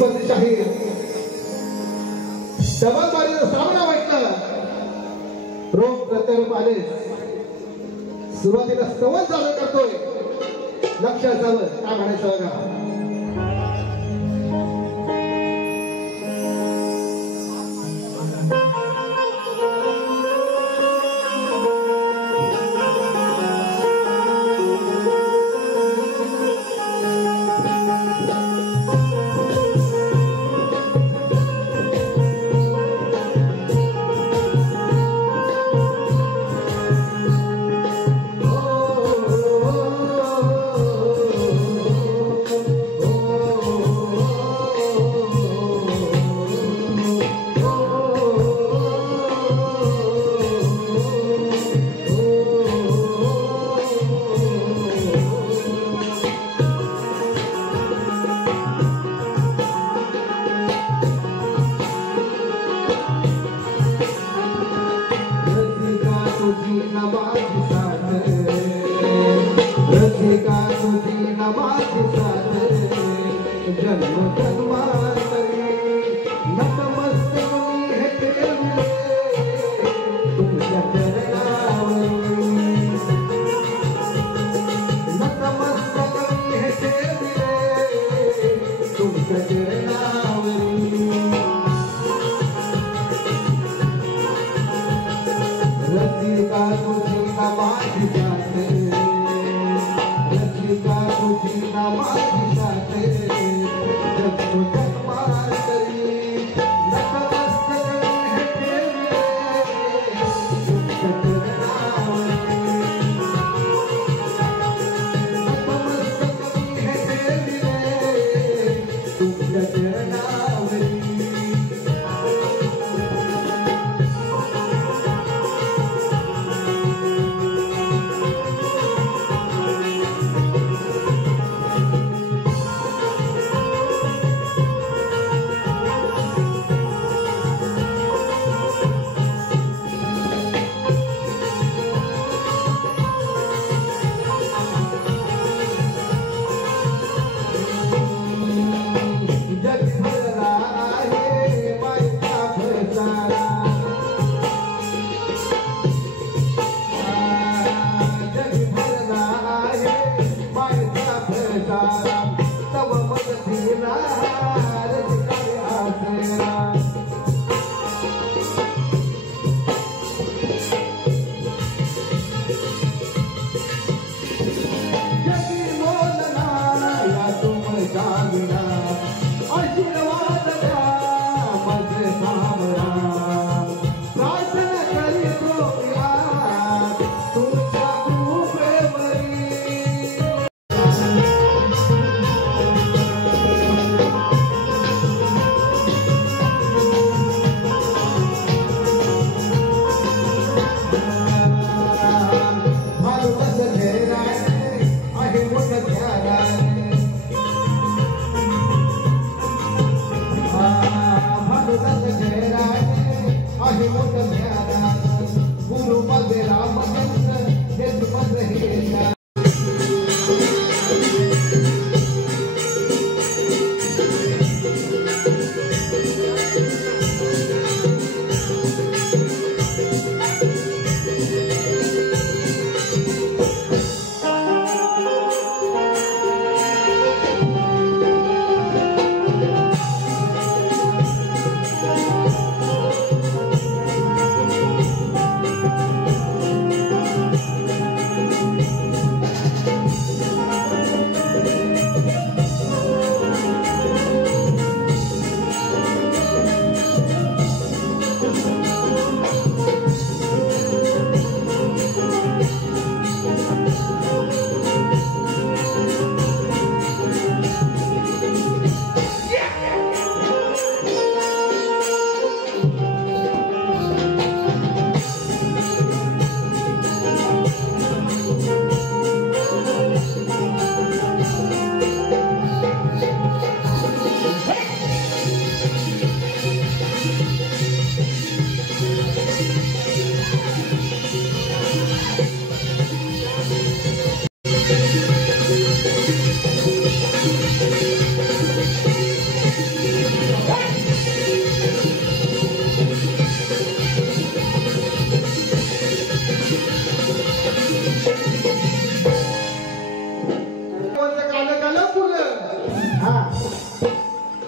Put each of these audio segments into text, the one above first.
बंदी जाहीर जबाबदारीचा सामना म्हटलं रोग प्रत्यारोप आले सुरुवातीला स्तवन चालू करतोय लक्षात जावं काय म्हणायचं बघा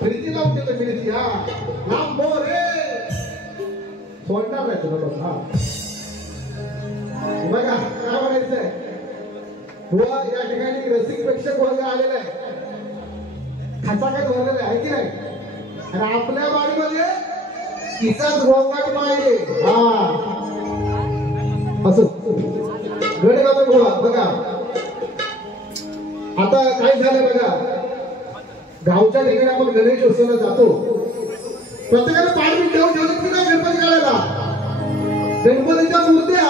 मिरची लावून देतो मिरची हा लांब रे सोडणार नाही तुला बघ हा बघा काय म्हणायचंय बुवा या ठिकाणी रसिक प्रेक्षक वर्ग आलेला आहे खचाखच भरलेला आहे की नाही आणि आपल्या वाडीमध्ये तिचाच गोंगाट पाहिजे हा असं गणगाता बुवा बघा आता काय झालं बघा गावच्या ठिकाणी आपण गणेश उत्सवाला जातो प्रत्येकाने पाणी ठेवून ठेवलं की नाही गणपती काढायला गणपतीच्या मूर्त्या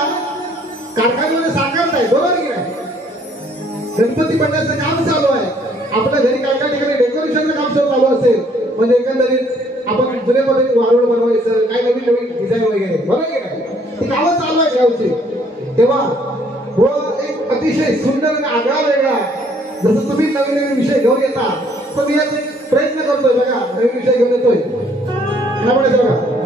कारखान्यामध्ये साकारताय बरोबर की नाही गणपती बनण्याचं काम चालू आहे आपल्या घरी काय काय ठिकाणी डेकोरेशनचं काम चालू असेल म्हणजे एकंदरीत आपण जुन्या पद्धतीने वारुळ बनवायचं काय नवीन नवीन डिझाईन वगैरे बरोबर की नाही ती कामं चालू आहे गावची तेव्हा व एक अतिशय सुंदर आणि आगळा वेगळा जसं तुम्ही नवीन नवीन विषय घेऊन येता तर मी याचा प्रयत्न करतोय बघा नवीन विषय घेऊन येतोय काय म्हणायचं बघा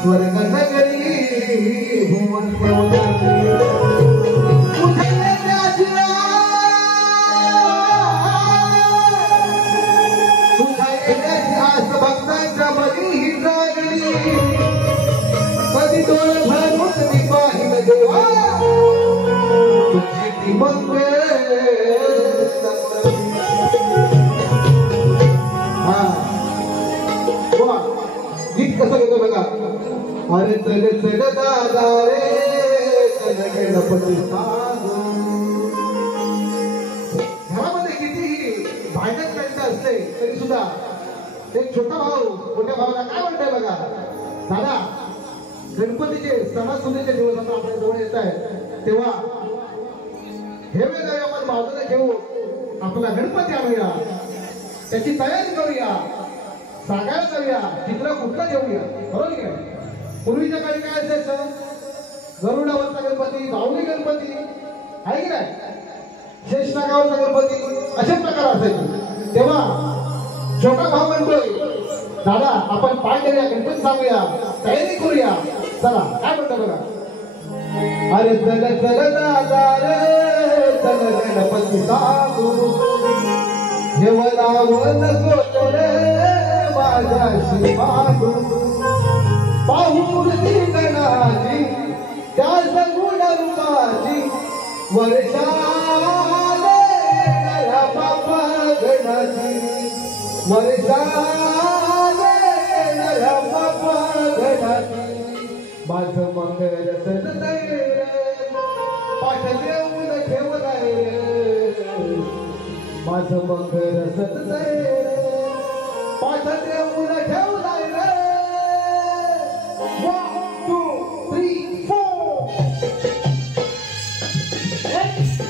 स्वर्ग नगरी भक्तांच्या मधी ही जागली कधी डोळ भरून मी पाहिलं देवा तुझी ती मंगळ गीत कसं घेतो बघा अरे चल चल दादा रे चल गणपती घरामध्ये कितीही भांडण करत असते तरी सुद्धा एक छोटा भाऊ मोठ्या भावाला काय म्हणतोय बघा दादा गणपतीचे सणासुदीचे दिवस आता आपल्या जवळ येत आहे तेव्हा हे वेळेला आपण बाजूला घेऊ आपला गणपती आणूया त्याची तयारी करूया सांगायला जाऊया चित्र कुठलं घेऊया बरोबर की नाही पूर्वीच्या काळी काय असायचं गरुडावरचा गणपती बाहुली गणपती आहे की नाही शेषनागावरचा गणपती असे प्रकार असायचे तेव्हा छोटा भाऊ म्हणतोय दादा आपण पाय करूया गणपती सांगूया तयारी करूया चला काय म्हणतो बघा अरे चल चल दादा रे चल गणपती सांगू देवलावन गोतरे माझ्याशी मागू पाहून गणाजी त्या सगुण रूपाची वर्षाले बापा गणाजी वर्षाले बापा गणाजी माझं मकर सजतय पाठ देऊन ठेवलाय माझं मकर सजतय पाठ देऊन ठेवलाय रे 1 2 3 4 Hey!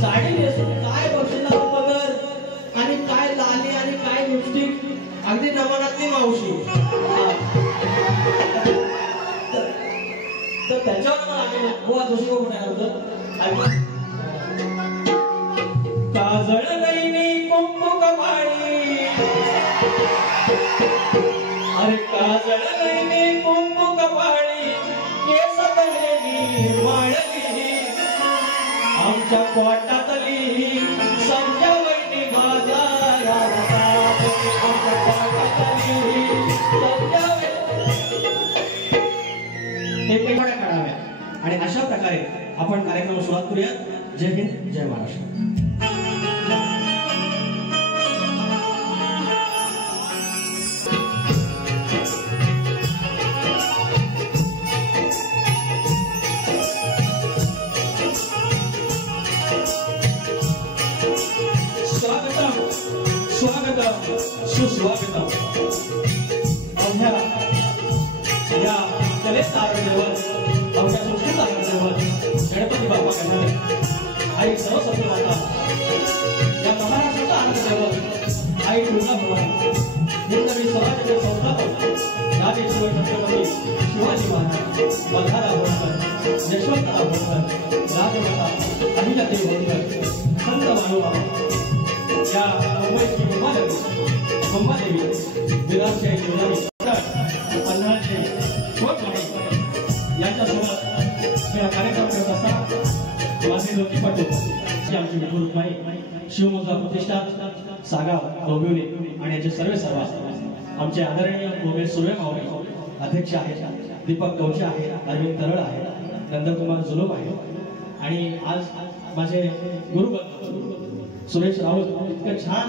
साडी नेसून काय बक्षीला पगर आणि काय लाली आणि काय लिपस्टिक अगदी नमनातली मावशी. तर त्याच्यावर मला आठवलं बुवा जोशी म्हणायला होतं काजळ नैनी कुंकू कपाळी. अरे काजळ नैनी कुंकू कपाळी केस कलेली माळली आमच्या पोटातली संध्या वैनी बाजारात आमच्या पोटातली संध्या हे पेढ्या काढाव्या. आणि अशा प्रकारे आपण कार्यक्रम सुरुवात करूया. जय हिंद जय महाराष्ट्र. स्वागतम सुस्वागतम. अवघ्या या कलेचा आराधनेवर अवघ्या संस्कृत आराधनेवर गणपती बाप्पा करणारे आई सरस्वती माता या महाराष्ट्राच्या आराधनेवर आई दुर्गा भवानी हिंदवी स्वराज्याचे संस्थापक राजेश्वर छत्रपती शिवाजी महाराज मल्हारराव होळकर यशवंतराव होळकर राजमाता अहिल्यादेवी होळकर संत मानवबाबा या मुंबईची मुंबादेवी विराजशाही जिल्हारी पन्हाळचे छोटवाणी यांच्यासोबत मी हा कार्यक्रम करत असताना माझे लोकीपटू ही आमची विठू रुक्माई शिवमुद्रा प्रतिष्ठान सागाव डोंबिवली आणि याचे सर्व आमचे आदरणीय गोबे सुर्वे मावळे अध्यक्ष आहेत, दीपक गवचे आहेत, अरविंद तरळ आहे, नंदकुमार जुलूम आहे आणि आज माझे गुरुबंधू सुरेश राऊत इतकं छान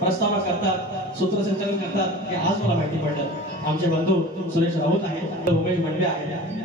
प्रस्तावना करतात, सूत्रसंचालन करतात की आज मला माहिती पडलं आमचे बंधू सुरेश राऊत आहेत, उमेश मंडे आहेत.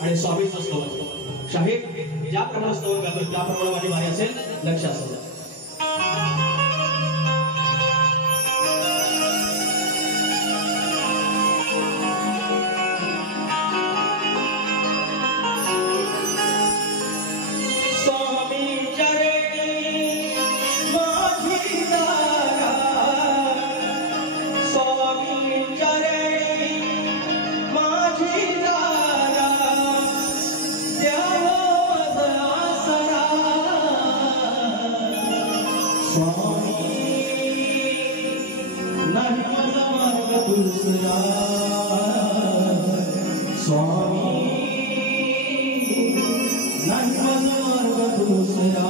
आणि स्वामींचं स्तोत्र शाहीर ज्याप्रमाणे स्तोत्र करतो त्याप्रमाणे माझी वारी असेल, लक्ष असेल. स्वामी चरणी माझी नाही माझा मार्ग दुसरा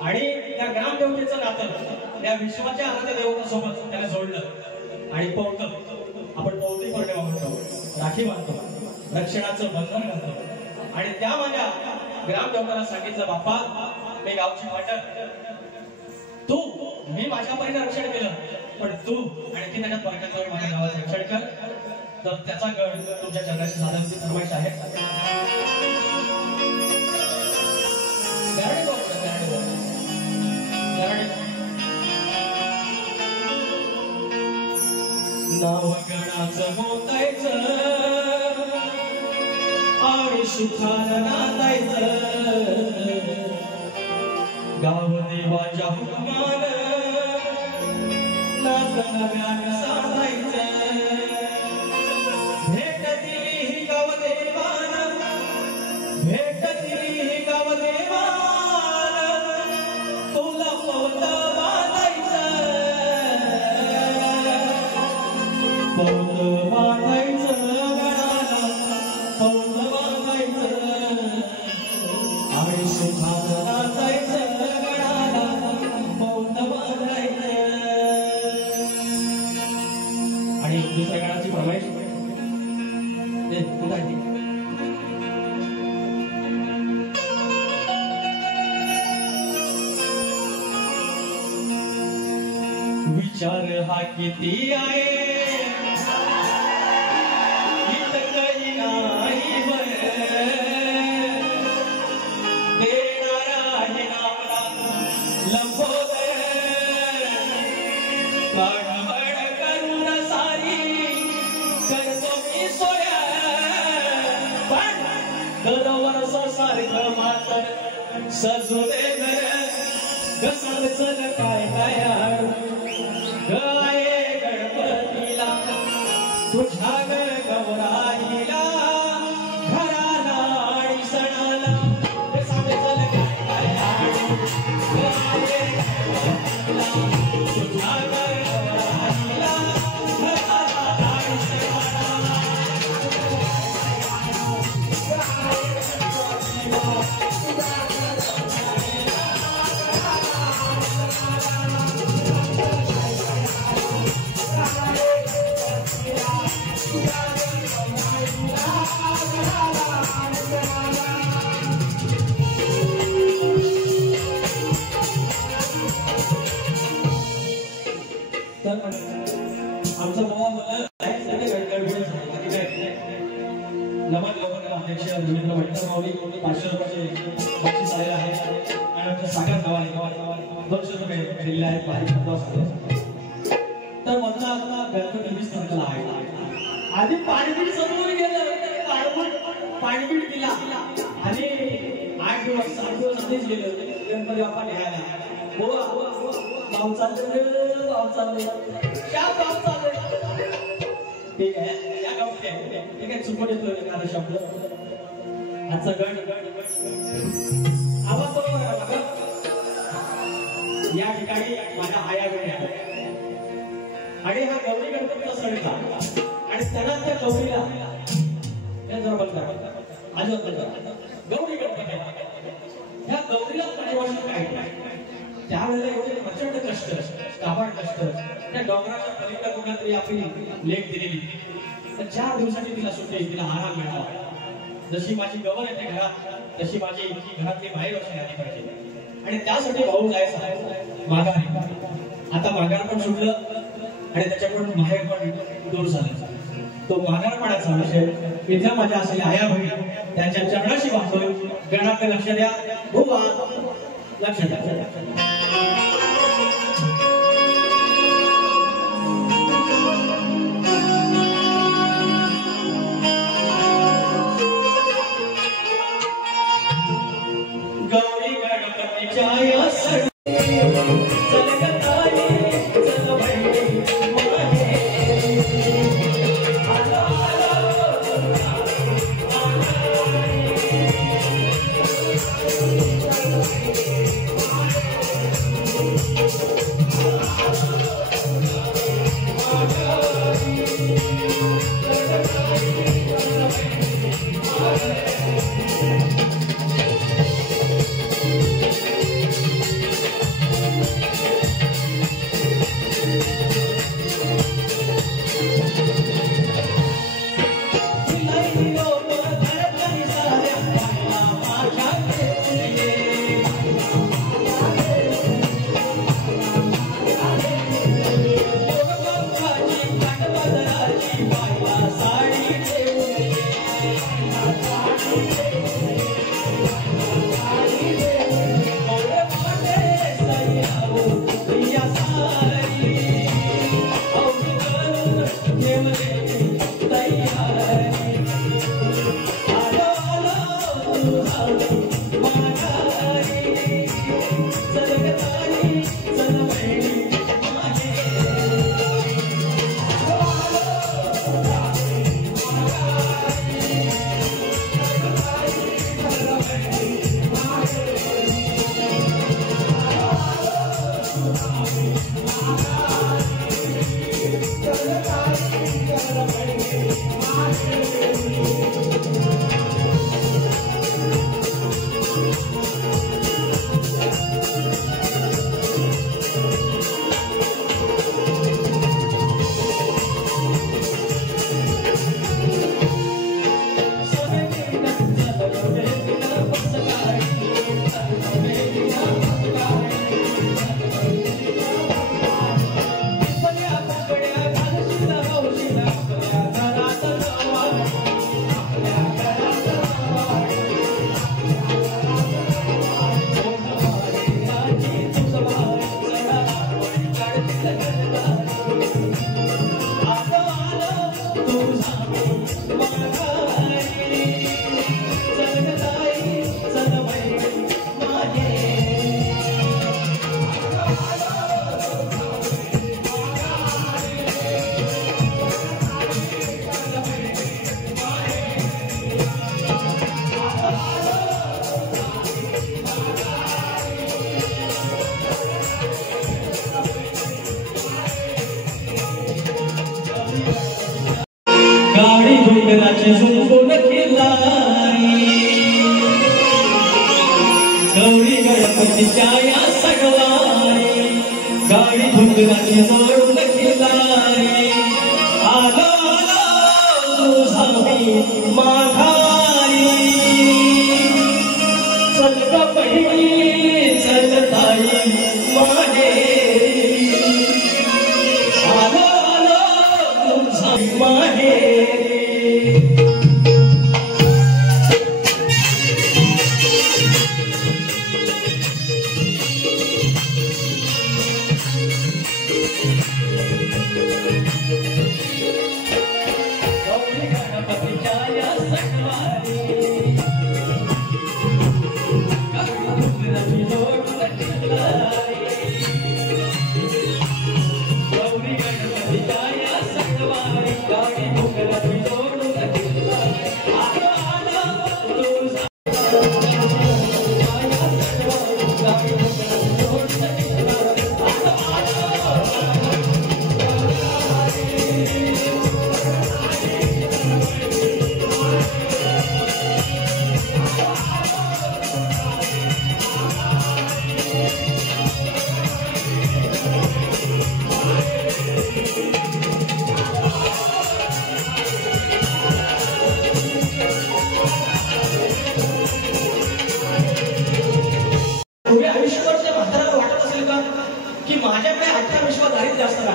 आणि त्या ग्रामदेवतेचं नातं या विश्वाच्या आराध्य देवतासोबत त्याला जोडलं आणि पौत आपण पौती पौर्णिमा म्हणतो, राखी बांधतो, रक्षणाचं बंधन घालतो. आणि त्या माझ्या ग्रामदेवताला सांगितलं, बाप्पा मी गावची पाटण, तू मी माझ्या परीने रक्षण केलं, पण तू आणखी त्याच्यात वर्गात जाऊन माझ्या गावाचं रक्षण कर. तर त्याचा गड तुमच्या चरणाशी साधण्याची फरमाईश आहे. नाव गणाचं मोतायचं आणि सुखानं नांदायचं, गाव देवाच्या हुकमान नातं नव्यानं साधायचं. भेट दिली ही गाव देवानं, भेट दिली ही गाव देवानं, तुला पौत बांधायचं, पौत बांधायचं गणाला, पौत बांधायचं आणि सुखानं नाचायचं गणाला, पौत बांधायचं. आणि दुसऱ्या गणाची फरमाईश कुठं आहे? विचार हा किती आहे इथं काही नाही बरं, देणारा हे नामला लंबोदर, काढवड करून सारी करतो मी सोया, पण दरवर्ष सारखं मात्र सजू दे घर, कसं काय काय आमचा बाबा बोलला नमन लोकांना अध्यक्ष रवींद्र भट्टर माऊली 500 रुपयाचे बक्षीस आलेले आहे आणि आमच्या सागर गावाने 200 रुपये दिलेले आहेत बाहेर. तर मधला गणपती 20 तारखेला आहे. आधी पाणीपीठ समोर गेलं, पाणीपीठ दिला आणि 8 दिवस 7 दिवस आधीच गेलो गणपती बाप्पा लिहायला. पाऊस चालले ठीक आहे या गावचे ठीक आहे चुकून येतो एखादा शब्द आजचा गण आवाज बरोबर आहे बघा. या ठिकाणी माझ्या आया गणी आहे आणि हा गौरी गणपतीचा सण का आणि त्यांना त्या गौरीला गौरी गणपती ह्या गौरीला परिभाषित काय त्यावेळेला एवढे प्रचंड कष्ट काबाड कष्ट त्या डोंगराच्या पलीकडे कुठेतरी आपली लेख दिलेली. तर 4 दिवसांनी तिला सुट्टी, तिला आराम मिळावा. जशी माझी गवर येते घरात तशी माझी घरातली बाहेर वर्षी आली पाहिजे आणि त्यासाठी भाऊ जायचा माघारी. आता माघार पण सुटलं आणि त्याच्याकडून बाहेर पण दूर झालं. तो माघारपणाचा विषय इथं माझ्या असलेल्या आया बहिणी त्यांच्या चरणाशी वाहतोय. गणाकडे लक्ष द्या, बुवा लक्ष द्या. गौरी गणपतीच्या या सण डोंगराची झुंबून खिल्लारी गौरी गणपतीच्या या सगवारी गाडी डोंगराची जोडून खिल्लारी आलो तुझावी माघारी चल ग बहिणी चल ताई माहेरी शाळेमध्ये असताना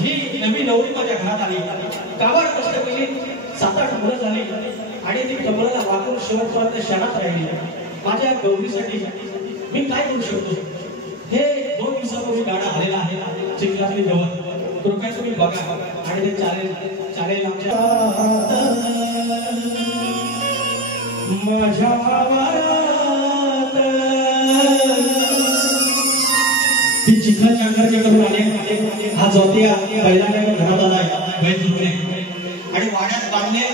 ही नवी नवरी माझ्या घरात आली. गावात कष्ट केली, 7-8 मुलं झाली आणि ती कमळाला वाकून शेवटपर्यंत शहरात राहिली. माझ्या गौरीसाठी मी काय करू शकतो? हे 2 दिवसापूर्वी गाणं आलेला आहे चिखलातली गवत. कृपया तुम्ही बघा आणि ते चालेल आमच्या माझ्या ती चिखलाच्या अंगाचे करून आले. हा जोतिया पहिल्यांदा घरात आलाय बैल झुकले आणि वाड्यात बांधले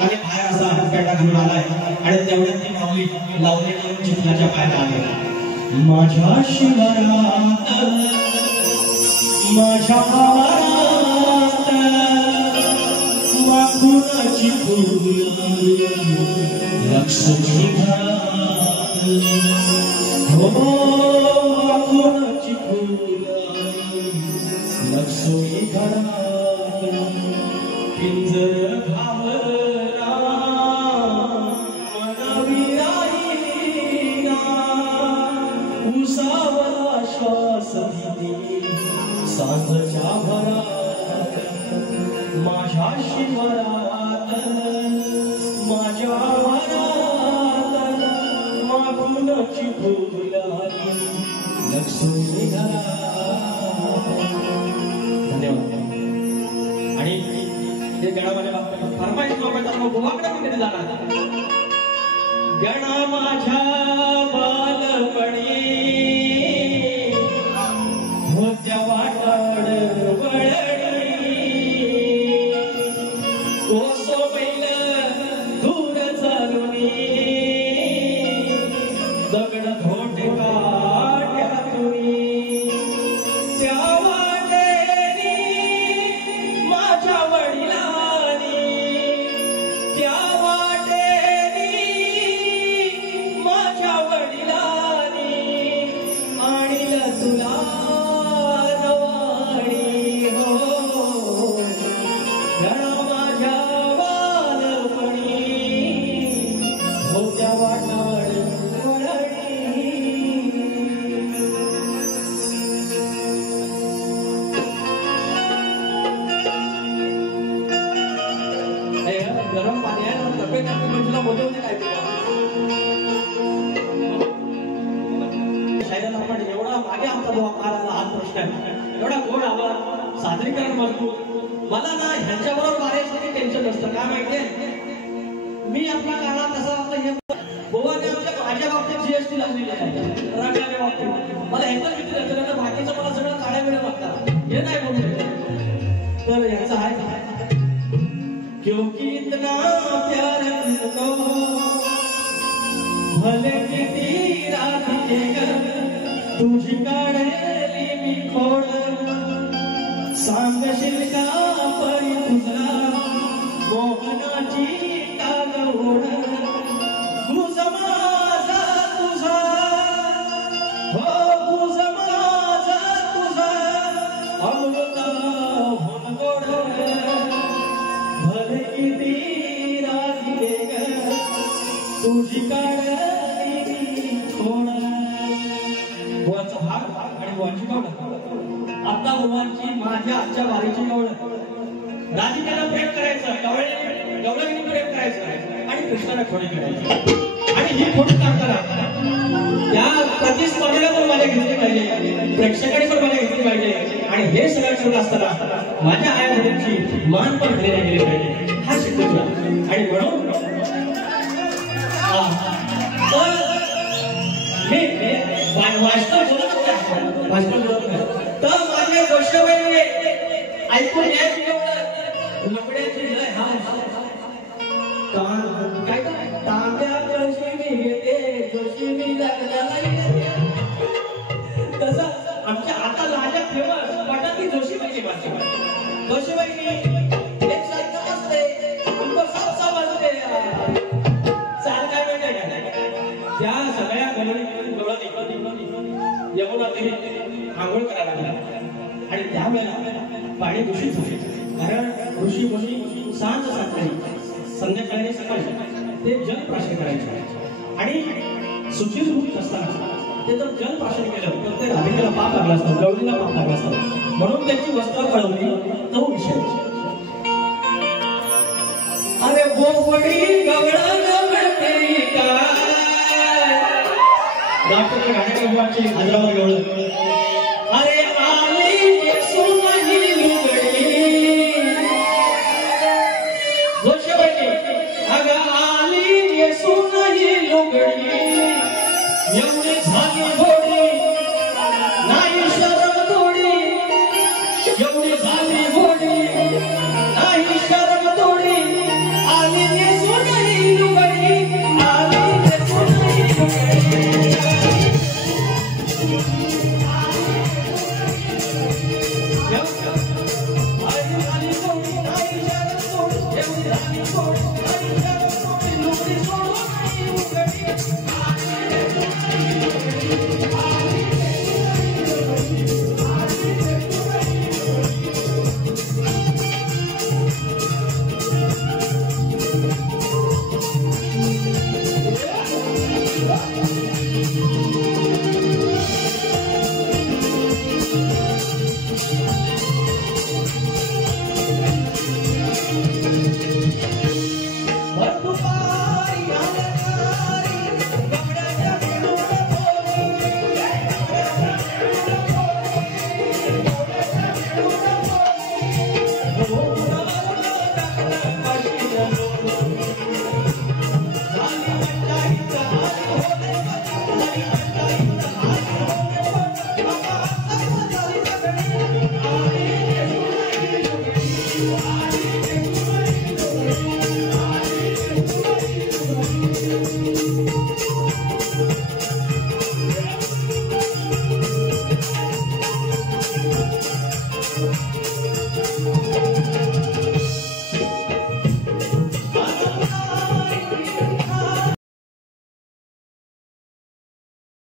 आणि बाहेर असा पेटा घेऊन आलाय आणि तेवढ्यात ती माऊली लावली लावून चिखलाच्या पायात आले. माझ्या शिवारात माझ्या गावात वाकुळाची फुलं लक्ष्मी घरात हो वाकुळाची फुलं लक्ष्मी घरात पिंजर घाबरा मनावी राहिना उसावला श्वास दिली सांजच्या भरात माझ्या शिवारात माझ्या वरात मागुणाची फुलाली लक्ष्मी घरात. धन्यवाद. आणि ते गणामध्ये फरमाईश नव्हता मग गोवाकडे कुठे जाणार? गणा माझ्या बालपणी होत्या वाटाड वळणी कोसो बैल दूर चालुनी दगड धोंड काट्यातुनी त्या वाटेनी माझ्या वडिलांनी त्या वाटेनी माझ्या वडिलांनी आणील तुला रवाडी हो गणा माझ्या बालपणी होत्या वाटाड वळणी. गरम पाणी आहे ना तब्येत तुला मध्ये होते काय शायद आपण एवढा मागे आमचा आला हा प्रश्न आहे. एवढा गोड आवाज सादरीकरण मजबूत. मला ना ह्यांच्याबरोबर मारायचं टेन्शन नसतं. काय माहितीये मी आपल्या काळात असं आपलं हे गोवाने आमच्या माझ्या बाबतीत जीएसटी लागलेली आहे रागाच्या बाबतीत. मला ह्याचं भीती नसतं ना बाकीचं मला सगळं काळ्या वेळेला बघतात हे नाही बोलू. तर ह्याचं आहे क्योंकि इतना प्यार तुमको भले किती राधिकेगा तुझी काढली मी खोड सांगशील का परी तुझा मोहनाची कागोड गुज माझा तुझा हो गुज माझा तुझा अमृता होन गोड भले किती राधिकेगा तुझी काढली खोड. गोवाचा भाग आणि गोवाची गवळ. आता गोवांची माझ्या आजच्या वारीची गवळ. राधिकेला प्रेम करायचं, गवळीने प्रेम करायचं आणि कृष्णाला खोडी करायची. आणि ही खोडी करताना त्या प्रतिस्पर्धेला पण मला घेतली पाहिजे, प्रेक्षकांनी पण मला घेतली पाहिजे. आणि हे सगळं करत असताना माझ्या आई वडिलांची मान पण हरली नाही गेली पाहिजे हा शिकवला. आणि म्हणून तर माझ्या गोष्टीमध्ये ऐकून लुगड्याची लय हा काय तांब्या कशी मी घेते जशी मी लग्नाला येते तसं आमच्या आता लाजा फेमस पटाकी जोशीबाईची भाषा. जोशीबाईनी एक शब्द असते तुमको सब समजते चाल काय माहिती त्या सगळ्या यमुना नदीत आंघोळ करायला लागला आणि त्यावेळेला पाणी दूषित झाले. कारण ऋषी मुनी सांज सकाळी संध्याकाळी सकाळी ते जलप्राशन करायचे आणि सुचित होत असताना ते जर जलप्राशन केलं तर ते राधिकेला पाप लागला असतं, गवळीला पाप लागला असतं. म्हणून त्यांची वस्त्र कळवली तो विषय. अरे बोबडी गवळा गवळते काय गाठोडे गाण्याचे हजरावर गवळ. अरे आले